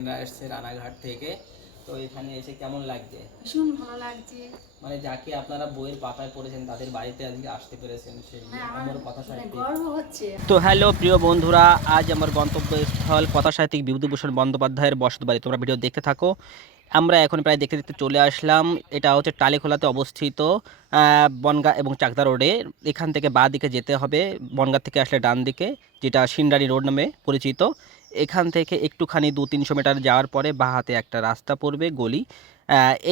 আমরা এসছে রানাঘাট থেকে। তো এখানে এসে কেমন লাগছে? ভীষণ ভালো লাগছে। মানে যাকে আপনারা বইয়ের পাতায় পড়েছেন তাদের বাড়িতে আজকে আসতে পেরেছেন সেই হ্যাঁ আমার কথা মানে সাহিত্যিক গর্ব হচ্ছে। তো হ্যালো প্রিয় বন্ধুরা আজ আমার গন্তব্যস্থল কথা সাহিত্যিক বিভূতিভূষণ বন্দ্যোপাধ্যায়ের বসত বাড়ি তোমরা ভিডিও দেখতে থাকো। আমরা এখন প্রায় দেখতে দেখতে চলে আসলাম। এটা হচ্ছে টালিখোলাতে অবস্থিত আহ, বনগা এবং চাকদা রোডে। এখান থেকে বাঁ দিকে যেতে হবে। বনগা থেকে আসলে ডান দিকে যেটা সিন্ডারি রোড নামে পরিচিত। এখান থেকে একটুখানি দু তিনশো মিটার যাওয়ার পরে বাঁ হাতে একটা রাস্তা পড়বে গলি।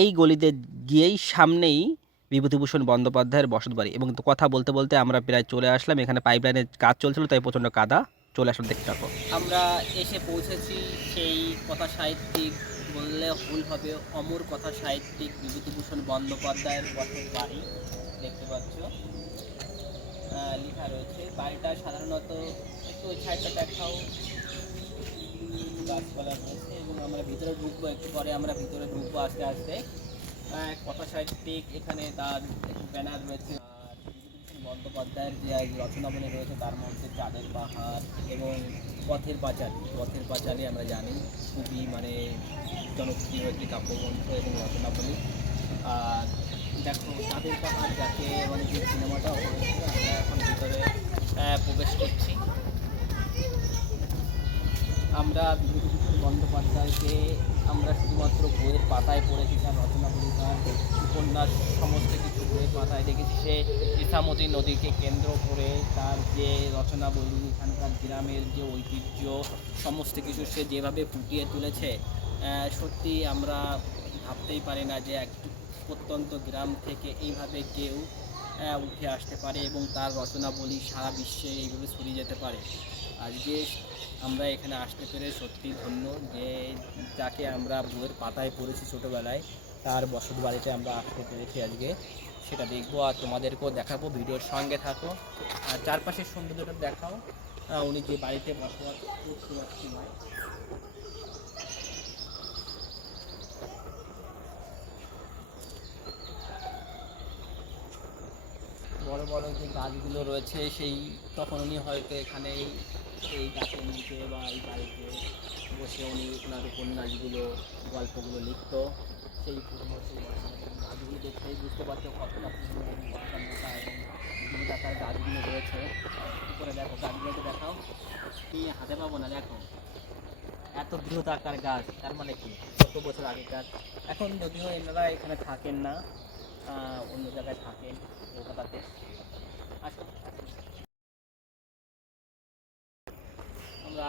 এই গলিতে গিয়েই সামনেই বিভূতিভূষণ বন্দ্যোপাধ্যায়ের বসত বাড়ি এবং কথা বলতে বলতে আমরা প্রায় চলে আসলাম। এখানে পাইপলাইনের কাজ চলছিল, তাই প্রচণ্ড কাদা। চলে আসলাম দেখতে থাকো আমরা এসে পৌঁছেছি সেই কথা সাহিত্যিক বললে ভুল হবে, অমর কথা সাহিত্যিক বিভূতিভূষণ বন্দ্যোপাধ্যায়ের বসত বাড়ি দেখতে পাচ্ছ। লেখা রয়েছে, বাড়িটা সাধারণত একটু ওই দেখাও। গাছপালা রয়েছে এবং আমরা ভিতরে ঢুকবো, একটু পরে আমরা ভিতরে ঢুকবো আস্তে আস্তে। কথা সাহিত্যিক এখানে তার ব্যানার রয়েছে। আর বন্দ্যোপাধ্যায়ের যে রচনাবলী রয়েছে, তার মধ্যে চাঁদের পাহাড় এবং পথের পাঁচালী। পথের পাঁচালী আমরা জানি, খুবই মানে জনপ্রিয় একটি কাব্যগ্রন্থ এবং রচনাবলী। আর দেখো, চাঁদের পাহাড় যাকে মানে যে সিনেমাটা আমরা এখন ভিতরে প্রবেশ করছি। আমরা বিভূতিভূষণ বন্দ্যোপাধ্যায়কে আমরা শুধুমাত্র বইয়ের পাতায় পড়েছি, তার রচনাবলী তার উপন্যাস, সমস্ত কিছু বইয়ের পাতায় দেখেছি। সে ইসামতি নদীকে কেন্দ্র করে তার যে রচনাবলী, এখানকার গ্রামের যে ঐতিহ্য, সমস্ত কিছু সে যেভাবে ফুটিয়ে তুলেছে সত্যি আমরা ভাবতেই পারি না যে এক প্রত্যন্ত গ্রাম থেকে এইভাবে কেউ উঠে আসতে পারে এবং তার রচনাবলী সারা বিশ্বে এইভাবে ছড়িয়ে যেতে পারে। আজকে আমরা এখানে আসতে পেরে সত্যি ধন্য যে যাকে আমরা বইয়ের পাতায় পড়েছি ছোটোবেলায়, তার বসত বাড়িতে আমরা আসতে পেরেছি আজকে। সেটা দেখব আর তোমাদেরকেও দেখাবো, ভিডিওর সঙ্গে থাকো। আর চারপাশের সৌন্দর্যটা দেখাও। উনি যে বাড়িতে বসবাস করছিলেন বড় বড় যে গাছগুলো রয়েছে, সেই তখন উনি হয়তো এখানে এই গাছের নিচে বা এই বাড়িতে বসে উনি ওনার উপন্যাসগুলো, গল্পগুলো লিখত। সেই গাছগুলো দেখতেই বুঝতে পারছ কতটা পুরনো মোটা এবং বৃহদাকার গাছগুলো রয়েছে। উপরে দেখো, গাছগুলোকে দেখাও। কি হাতে পাবো না, দেখো। এত বৃহৎ আকার গাছ, তার মানে কি? কত বছর আগেকার। এখন যদিও এনারা এখানে থাকেন না অন্য জায়গায় থাকেন।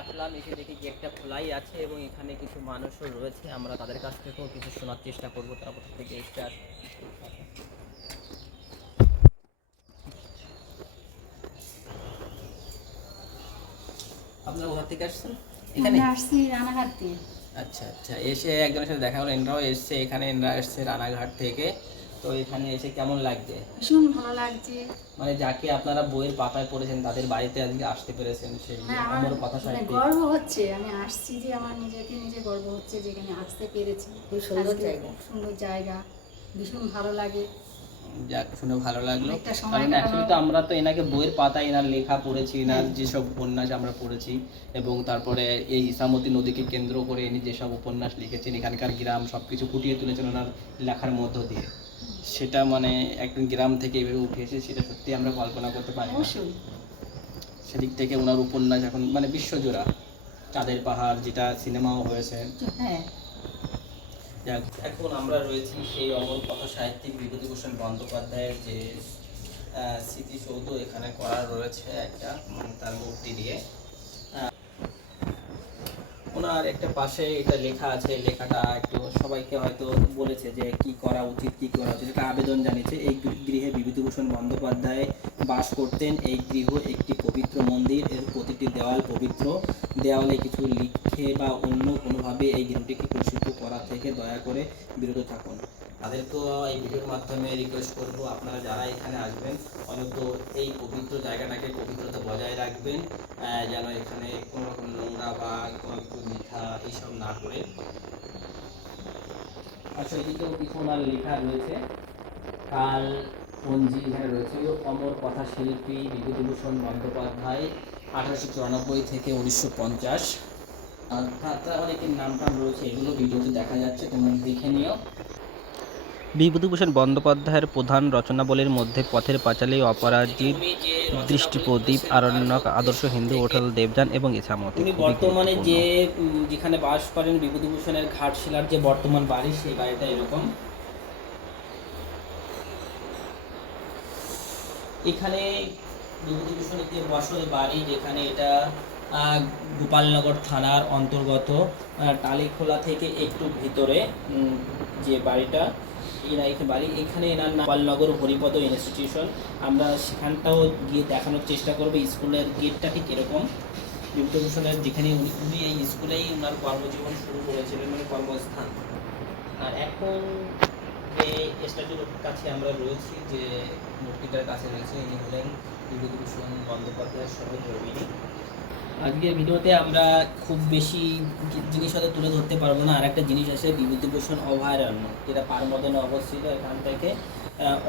আসলাম এসে দেখি গেটটা খোলাই আছে এবং এখানে কিছু মানুষও রয়েছে। আমরা তাদের কাছ থেকেও কিছু শোনার চেষ্টা করব তারা কোথা থেকে এসছে আর আপনারা কোথা থেকে আসছেন? এখানে? আসছি রানাঘাট থেকে আচ্ছা আচ্ছা। এসে একজনের সাথে দেখা হলো এনরাও এসছে। এখানে এনরা এসছে রানাঘাট থেকে। তো এখানে এসে কেমন লাগছে? ভীষণ ভালো লাগছে। মানে যাকে আপনারা বইয়ের পাতায় পড়েছেন তাদের বাড়িতে আজকে আসতে পেরেছেন সেই হ্যাঁ আমার কথা মানে সাহিত্যিক গর্ব হচ্ছে আমি আসছি যে আমার নিজেকে নিজে গর্ব হচ্ছে যে এখানে আসতে পেরেছি। খুব সুন্দর জায়গা। সুন্দর জায়গা ভীষণ ভালো লাগে। যাক শুনে ভালো লাগল। কারণ অ্যাকচুয়ালি তো আমরা তো এনাকে বইয়ের পাতায় এনার লেখা পড়েছি এনার যেসব উপন্যাস আমরা পড়েছি এবং তারপরে এই ইসামতি নদীকে কেন্দ্র করে ইনি যেসব উপন্যাস লিখেছেন এখানকার গ্রাম সব কিছু ফুটিয়ে তুলেছেন ওনার লেখার মধ্য দিয়ে। সেটা মানে একজন গ্রাম থেকে এভাবে উঠে এসে সেটা সত্যি আমরা কল্পনা করতে পারি অবশ্যই। সেদিক থেকে ওনার উপন্যাস এখন মানে বিশ্বজোড়া। চাঁদের পাহাড় যেটা সিনেমাও হয়েছে। হ্যাঁ। এখন আমরা রয়েছি সেই অমর কথা সাহিত্যিক বিভূতিভূষণ বন্দ্যোপাধ্যায়ের যে স্মৃতিসৌধ এখানে করা রয়েছে একটা উম, তার মূর্তি দিয়ে। ওনার একটা পাশে এটা লেখা আছে, লেখাটা একটু সবাইকে হয়তো বলেছে যে কি করা উচিত, কি করা উচিত। একটা আবেদন জানিয়েছে, এই গৃহে বিভূতিভূষণ বন্দ্যোপাধ্যায় বাস করতেন। এই গৃহ একটি পবিত্র মন্দির, এর প্রতিটি দেওয়াল পবিত্র। দেওয়ালে কিছু লিখে বা অন্য কোনোভাবে এই গৃহটিকে কলুষিত করা থেকে দয়া করে বিরত থাকুন। তাদেরকেও এই ভিডিওর মাধ্যমে রিকোয়েস্ট করব, আপনারা যারা এখানে আসবেন, অন্তত এই পবিত্র জায়গাটাকে পবিত্রতা বজায় রাখবেন যেন এখানে কোনো রকম নোংরা বা কোনো মিঠা এইসব না করে। এদিকেও কিছু ওনার লেখা রয়েছে। কাল পঞ্জি এখানে রয়েছে অমর কথা শিল্পী বিভূতিভূষণ বন্দ্যোপাধ্যায়, আঠারোশো চুরানব্বই থেকে উনিশশো পঞ্চাশ। তার অনেকের নাম টাম রয়েছে, এগুলো ভিডিওতে দেখা যাচ্ছে, তোমরা দেখে নিও। বিভূতিভূষণ বন্দ্যোপাধ্যায়ের প্রধান রচনাবলীর মধ্যে পথের পাঁচালী অপরাজিত রচনা দৃষ্টিপ্রদীপ আরণ্যক আদর্শ হিন্দু হোটেল দেবযান এবং ইছামতি উনি বর্তমানে যে যেখানে বাস করেন বিভূতিভূষণের ঘাটশিলার যে বর্তমান বাড়ি সেই বাড়িটা এরকম। এখানে বিভূতিভূষণের যে বসত বাড়ি যেখানে এটা গোপালনগর থানার অন্তর্গত টালিখোলা থেকে একটু ভিতরে যে বাড়িটা এখানে বাড়ি, এখানে এনার গোপালনগর হরিপদ ইনস্টিটিউশন আমরা সেখানটাও গিয়ে দেখানোর চেষ্টা করব, স্কুলের গেটটা ঠিক এরকম। বিভূতিভূষণের যেখানে উনি উনি এই স্কুলেই ওনার কর্মজীবন শুরু করেছিলেন মানে কর্মস্থান। আর এখন যে স্ট্যাচুর কাছে আমরা রয়েছি, যে মূর্তিটার কাছে রয়েছে, ইনি হলেন বিভূতিভূষণ বন্দ্যোপাধ্যায়ের সহধর্মিনী আজকের ভিডিওতে আমরা খুব বেশি জিনিস হয়তো তুলে ধরতে পারব না। আর একটা জিনিস আছে, বিভূতিভূষণ অভয়ারণ্য। যেটা পারমদনে অবস্থিত, এখান থেকে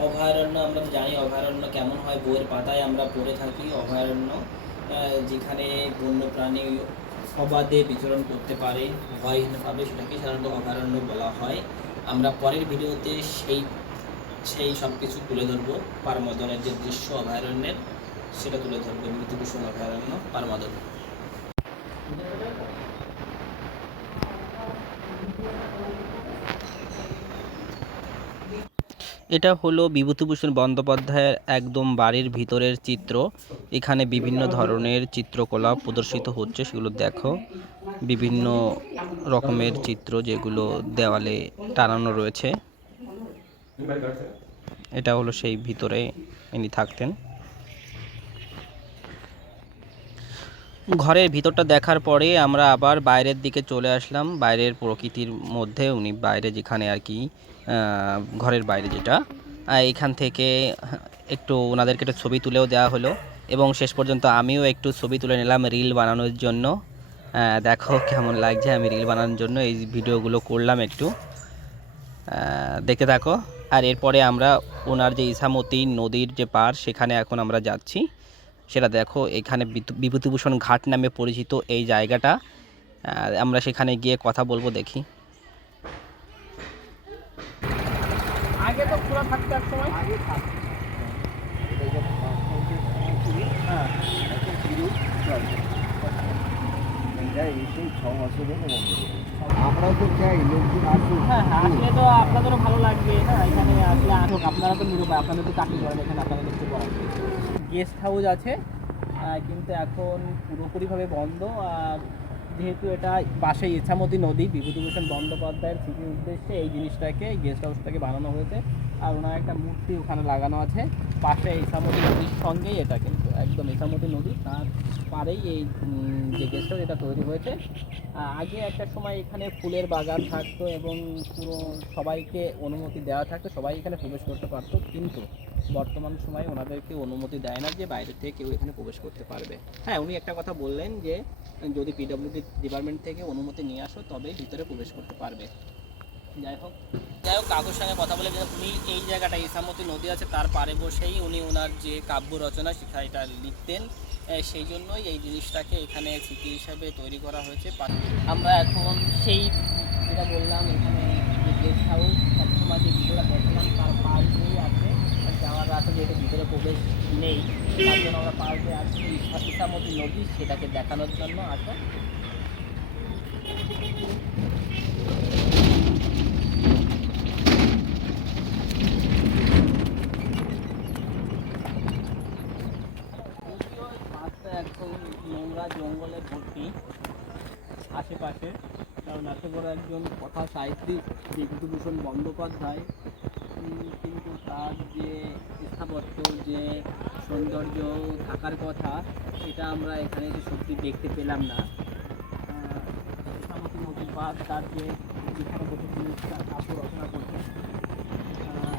অভয়ারণ্য আমরা জানি অভয়ারণ্য কেমন হয়, বইয়ের পাতায় আমরা পড়ে থাকি। অভয়ারণ্য যেখানে বন্যপ্রাণী অবাধে বিচরণ করতে পারে, ভয়হীনভাবে সেটাকে সাধারণত অভয়ারণ্য বলা হয়। আমরা পরের ভিডিওতে সেই সেই সব কিছু তুলে ধরবো। পারমদনের যে দৃশ্য অভয়ারণ্যের, সেটা তুলে ধরবো। বিভূতিভূষণ অভয়ারণ্য, পারমদন। এটা হলো বিভূতিভূষণ বন্দ্যোপাধ্যায়ের একদম বাড়ির ভিতরের চিত্র। এখানে বিভিন্ন ধরনের চিত্রকলা প্রদর্শিত হচ্ছে, সেগুলো দেখো। বিভিন্ন রকমের চিত্র যেগুলো দেওয়ালে টানানো রয়েছে। এটা হলো সেই ভিতরে ইনি থাকতেন। ঘরের ভিতরটা দেখার পরে আমরা আবার বাইরের দিকে চলে আসলাম। বাইরের প্রকৃতির মধ্যে উনি বাইরে যেখানে আর কি ঘরের বাইরে যেটা এখান থেকে একটু ওনাদেরকে একটু ছবি তুলেও দেওয়া হলো এবং শেষ পর্যন্ত আমিও একটু ছবি তুলে নিলাম রিল বানানোর জন্য। দেখো কেমন লাগছে আমি রিল বানানোর জন্য, এই ভিডিওগুলো করলাম একটু। দেখতে থাকো। আর এরপরে আমরা ওনার যে ইসামতি নদীর যে পার, সেখানে এখন আমরা যাচ্ছি। সেটা দেখো, এখানে বিভূতিভূষণ ঘাট নামে পরিচিত এই জায়গাটা। আমরা সেখানে গিয়ে কথা বলব, দেখি। হ্যাঁ হ্যাঁ আসলে তো আপনাদেরও ভালো লাগবে। না এখানে আপনারা তো নিরুপায় আপনাদের তো চাকরি করেন এখানে আপনাদের গেস্ট হাউস আছে কিন্তু এখন পুরোপুরিভাবে বন্ধ। আর যেহেতু এটা পাশে ইছামতি নদী, বিভূতিভূষণ বন্দ্যোপাধ্যায়ের স্মৃতির উদ্দেশ্যে এই জিনিসটাকে গেস্ট হাউসটাকে বানানো হয়েছে। আর ওনার একটা মূর্তি ওখানে লাগানো আছে, পাশে ইছামতি নদীর সঙ্গেই এটাকে। একদম ইছামতি নদী, তার পারেই এই যে গেস্ট এটা তৈরি হয়েছে। আগে একটা সময় এখানে ফুলের বাগান থাকতো এবং পুরো সবাইকে অনুমতি দেওয়া থাকতো, সবাই এখানে প্রবেশ করতে পারতো, কিন্তু বর্তমান সময়ে ওনাদেরকে অনুমতি দেয় না যে বাইরে থেকে কেউ এখানে প্রবেশ করতে পারবে। হ্যাঁ উনি একটা কথা বললেন যে, যদি পিডব্লিউডি ডিপার্টমেন্ট থেকে অনুমতি নিয়ে আসো, তবেই ভিতরে প্রবেশ করতে পারবে। যাই হোক। যাই হোক, কাকুর সঙ্গে কথা বলে উনি এই জায়গাটা ইসামতি নদী আছে, তার পারে বসেই উনি ওনার যে কাব্য রচনা সেটা এটা লিখতেন সেই জন্যই এই জিনিসটাকে এখানে স্মৃতি হিসাবে তৈরি করা হয়েছে। আমরা এখন সেই যেটা বললাম, এখানে যে গেস্ট হাউস সবসময় যে ভিডিওটা দেখলাম তার পাশ দিয়েই আছে। যাওয়ার রাস্তা যেহেতু ভিতরে প্রবেশ নেই, তার জন্য আমরা পাশ দিয়ে আসছি ইসামতি নদী, সেটাকে দেখানোর জন্য আসো যদিও রাস্তা একদম নোংরা জঙ্গলে ভর্তি আশেপাশে। কারণ এত বড় একজন কথা সাহিত্যিক বিভূতিভূষণ বন্দ্যোপাধ্যায় কিন্তু তার যে স্থাপত্য, যে সৌন্দর্য থাকার কথা সেটা আমরা এখানে যে সত্যি দেখতে পেলাম না। তার যে যেখানে বসে তিনি কাপড় রচনা করতেন আহ,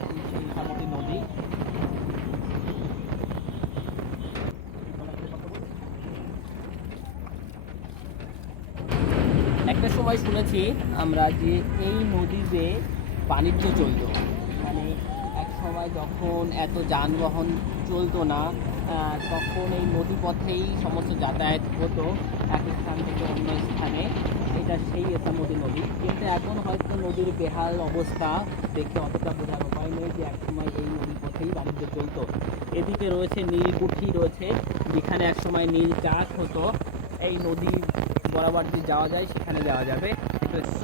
সেই ইছামতি নদী সময় শুনেছি আমরা যে এই নদীতে বাণিজ্য চলতো। মানে এক সময় যখন এত যানবাহন চলতো না তখন এই নদী পথেই সমস্ত যাতায়াত হতো এক স্থান থেকে অন্য স্থানে। এটা সেই এসামতি নদী। কিন্তু এখন হয়তো নদীর বেহাল অবস্থা দেখে অতটা বোঝার উপায় নেই যে একসময় এই নদী পথেই বাণিজ্য চলতো। এদিকে রয়েছে নীলকুঠি রয়েছে, যেখানে একসময় নীল চাষ হতো। এই নদী বরাবর যে যাওয়া যায় সেখানে যাওয়া যাবে।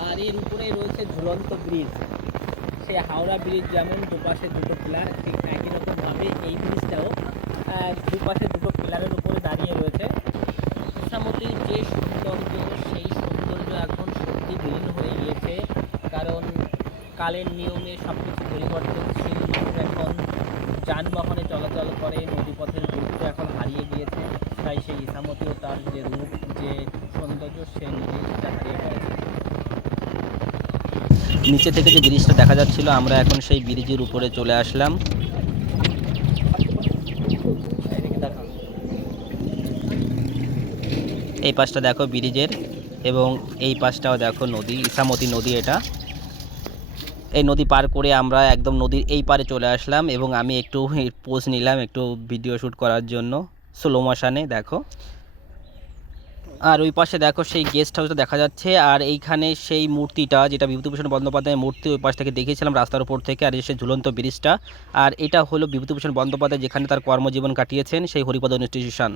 আর এর উপরেই রয়েছে ঝুলন্ত ব্রিজ। সেই হাওড়া ব্রিজ যেমন, দুপাশে দুটো পিলার, ঠিক একই রকমভাবে এই ব্রিজটাও দুপাশে দুটো পিলারের উপরে দাঁড়িয়ে রয়েছে। ইসামতির যে সৌন্দর্য, সেই সৌন্দর্য এখন সত্যি বিলীন হয়ে গিয়েছে। কারণ কালের নিয়মে সব কিছু পরিবর্তনশীল এখন যানবাহনে চলাচল করে, নদীপথের গুরুত্ব এখন হারিয়ে গিয়েছে। তাই সেই ইসামতিও তার যে রূপ নিচে থেকে যে ব্রিজটা দেখা যাচ্ছিল, আমরা এখন সেই ব্রিজের উপরে চলে আসলাম। এই পাশটা দেখো ব্রিজের এবং এই পাশটাও দেখো নদী, ইসামতি নদী এটা। এই নদী পার করে আমরা একদম নদীর এই পারে চলে আসলাম এবং আমি একটু পোজ নিলাম, একটু ভিডিও শ্যুট করার জন্য। স্লো মোশনে দেখো। আর ওই পাশে দেখো সেই গেস্ট হাউসটা দেখা যাচ্ছে, আর এইখানে সেই মূর্তিটা যেটা বিভূতিভূষণ বন্দ্যোপাধ্যায়ের মূর্তি ওই পাশ থেকে দেখিয়েছিলাম রাস্তার উপর থেকে, আর এই সে ঝুলন্ত ব্রিজটা, আর এটা হলো বিভূতিভূষণ বন্দ্যোপাধ্যায় যেখানে তার কর্মজীবন কাটিয়েছেন, সেই হরিপদ ইনস্টিটিউশন